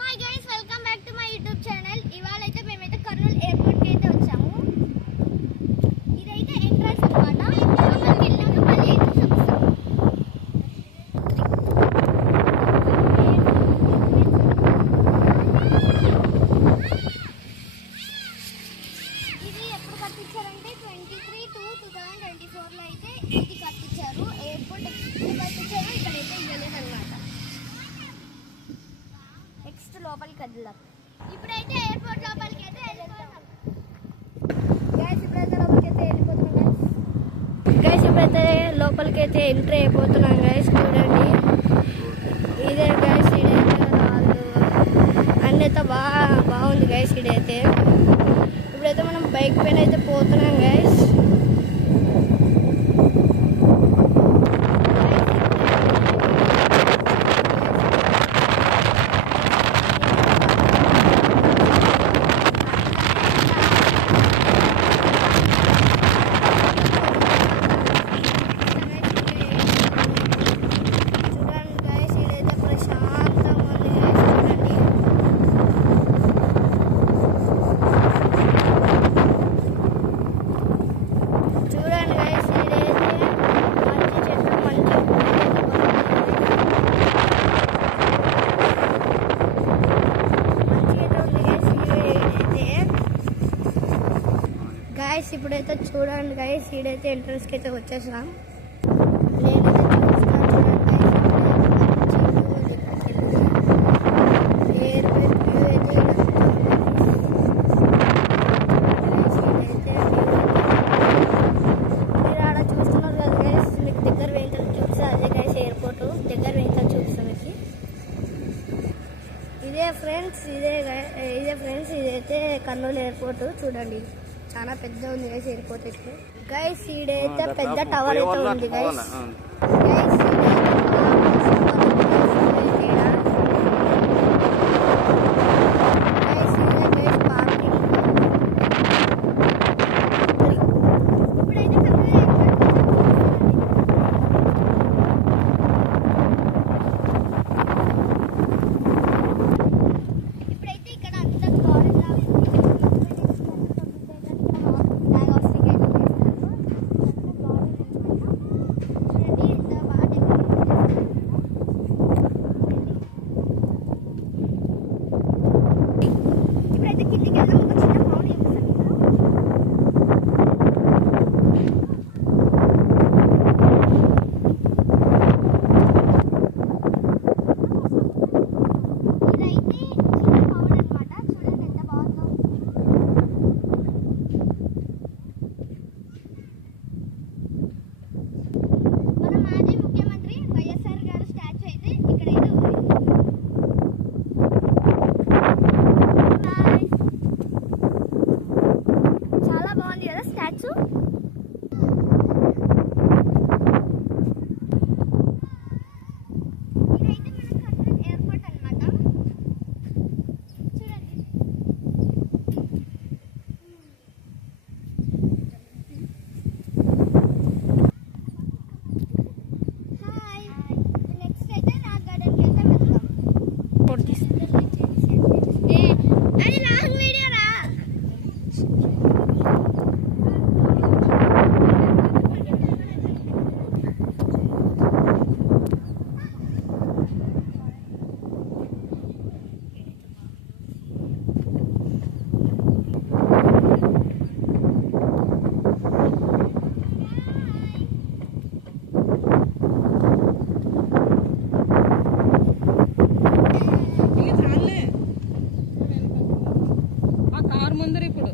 Hi guys, welcome back to my YouTube channel. ఇవాళ అయితే మేమైతే కర్నూలు ఎయిర్పోర్ట్ కి అయితే వచ్చాము. ఇదైతే ఎంట్రన్స్ అన్నమాట. అక్కడికి వెళ్ళాక మళ్ళీ అయితే చూపిస్తాం. ఇది ఎప్పుడు కట్టించారంటే 23/2/2024 లో అయితే ఇది కట్టించారు. ఎయిర్పోర్ట్ కట్టించారు. ఇక్కడైతే ఇవ్వలేదు అన్నమాట. నెక్స్ట్ లోపలికి వెళ్దాం. ఇప్పుడైతే ఎయిర్పోర్ట్ లోపలికి అయితే వెళ్ళిపోతాం. ఇప్పుడైతే లోపలికి అయితే ఎంట్రీ అయిపోతున్నాం గైస్. చూడండి, ఇదే గైస్. ఇదైతే వాళ్ళు అన్నైతే బాగుంది గైస్. ఇదైతే ఇప్పుడైతే మనం బైక్ పైన అయితే పోతున్నాం గైస్. గైస్ ఇప్పుడైతే చూడండి గైస్, ఈడైతే ఎంట్రన్స్కి అయితే వచ్చేసాం. నేనైతే చూపిస్తాను చూడండి గైస్. ఎయిర్పోర్ట్ వ్యూ అయితే మీరు ఆడ చూస్తున్నారు కదా గైస్. మీకు దగ్గర వేయించాలి చూపిస్తే అదే గైస్ ఎయిర్పోర్ట్ దగ్గర వేయించాలి చూపిస్తాం మీకు. ఇదే ఫ్రెండ్స్ ఇదైతే కర్నూలు ఎయిర్పోర్ట్. చూడండి, చాలా పెద్ద ఉంది గైస్ ఎయిర్పోర్ట్ అయితే. గైస్ ఈడైతే పెద్ద టవర్ అయితే ఉంది గైస్. కారు ముందర ఇప్పుడు